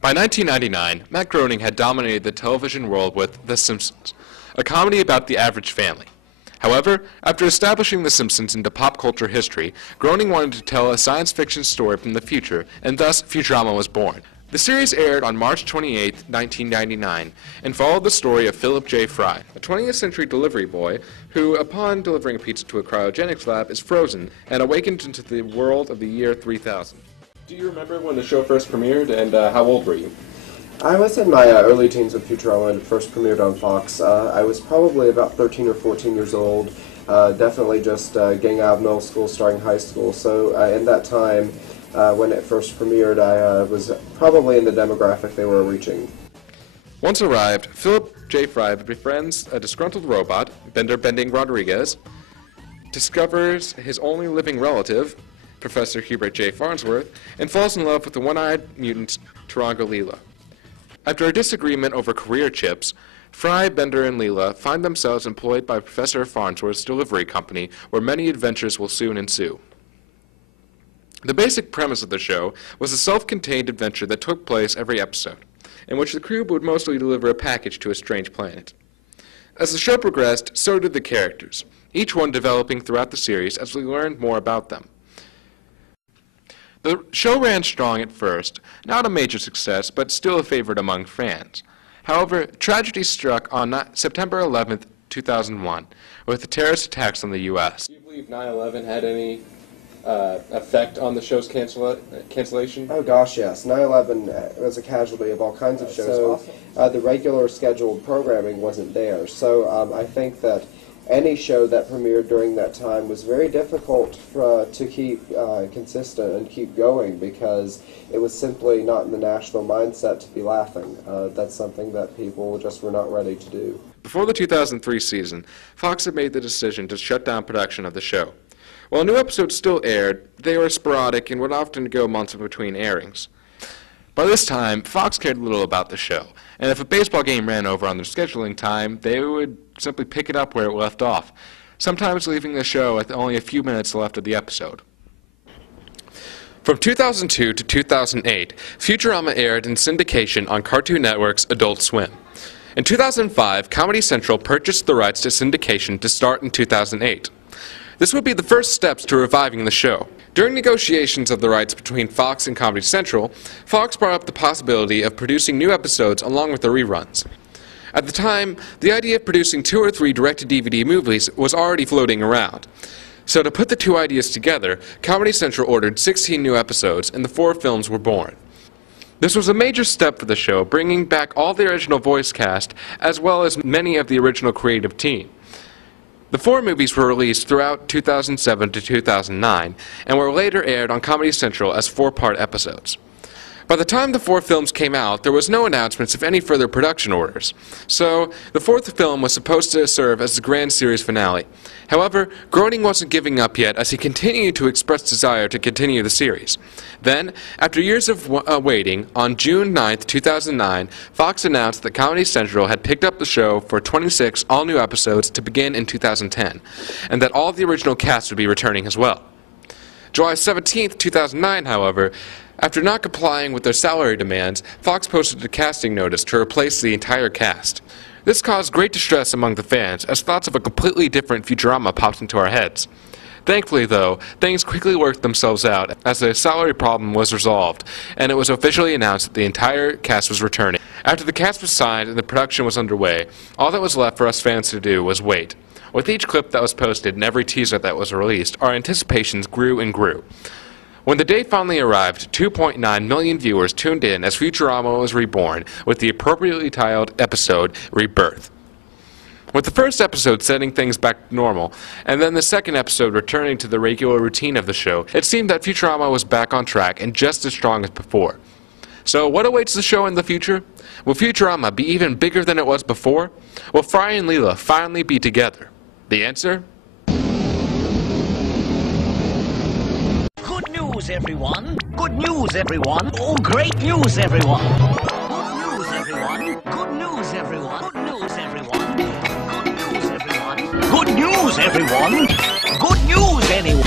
By 1999, Matt Groening had dominated the television world with The Simpsons, a comedy about the average family. However, after establishing The Simpsons into pop culture history, Groening wanted to tell a science fiction story from the future, and thus Futurama was born. The series aired on March 28, 1999, and followed the story of Philip J. Fry, a 20th century delivery boy who, upon delivering a pizza to a cryogenics lab, is frozen and awakened into the world of the year 3000. Do you remember when the show first premiered, and how old were you? I was in my early teens when Futurama had first premiered on Fox. I was probably about 13 or 14 years old, definitely just getting out of middle school, starting high school. So in that time, when it first premiered, I was probably in the demographic they were reaching. Once arrived, Philip J. Fry befriends a disgruntled robot, Bender Bending Rodriguez, discovers his only living relative, Professor Hubert J. Farnsworth, and falls in love with the one-eyed mutant Taranga Leela. After a disagreement over career chips, Fry, Bender, and Leela find themselves employed by Professor Farnsworth's delivery company, where many adventures will soon ensue. The basic premise of the show was a self-contained adventure that took place every episode, in which the crew would mostly deliver a package to a strange planet. As the show progressed, so did the characters, each one developing throughout the series as we learned more about them. The show ran strong at first, not a major success, but still a favorite among fans. However, tragedy struck on September 11, 2001, with the terrorist attacks on the U.S. Do you believe 9/11 had any effect on the show's cancellation? Oh gosh, yes. 9/11 was a casualty of all kinds of shows. So the regular scheduled programming wasn't there. So I think that any show that premiered during that time was very difficult to keep consistent and keep going, because it was simply not in the national mindset to be laughing. That's something that people just were not ready to do. Before the 2003 season, Fox had made the decision to shut down production of the show. While new episodes still aired, they were sporadic and would often go months in between airings. By this time, Fox cared little about the show, and if a baseball game ran over on their scheduling time, they would simply pick it up where it left off, sometimes leaving the show with only a few minutes left of the episode. From 2002 to 2008, Futurama aired in syndication on Cartoon Network's Adult Swim. In 2005, Comedy Central purchased the rights to syndication to start in 2008. This would be the first steps to reviving the show. During negotiations of the rights between Fox and Comedy Central, Fox brought up the possibility of producing new episodes along with the reruns. At the time, the idea of producing 2 or 3 direct-to-DVD movies was already floating around. So to put the two ideas together, Comedy Central ordered 16 new episodes, and the 4 films were born. This was a major step for the show, bringing back all the original voice cast, as well as many of the original creative team. The 4 movies were released throughout 2007 to 2009, and were later aired on Comedy Central as 4-part episodes. By the time the 4 films came out, there was no announcements of any further production orders, so the 4th film was supposed to serve as the grand series finale. However, Groening wasn't giving up yet, as he continued to express desire to continue the series. Then, after years of waiting, on June 9, 2009, Fox announced that Comedy Central had picked up the show for 26 all-new episodes to begin in 2010, and that all of the original cast would be returning as well. July 17, 2009, however, after not complying with their salary demands, Fox posted a casting notice to replace the entire cast. This caused great distress among the fans, as thoughts of a completely different Futurama popped into our heads. Thankfully, though, things quickly worked themselves out, as the salary problem was resolved, and it was officially announced that the entire cast was returning. After the cast was signed and the production was underway, all that was left for us fans to do was wait. With each clip that was posted and every teaser that was released, our anticipations grew and grew. When the day finally arrived, 2.9 million viewers tuned in as Futurama was reborn with the appropriately titled episode, Rebirth. With the first episode setting things back to normal, and then the second episode returning to the regular routine of the show, it seemed that Futurama was back on track and just as strong as before. So what awaits the show in the future? Will Futurama be even bigger than it was before? Will Fry and Leela finally be together? The answer? Everyone. Good news, everyone. Oh, great news, everyone. Good news, everyone. Good news, everyone. Good news, everyone. Good news, everyone. Good news, everyone. Good news, anyone.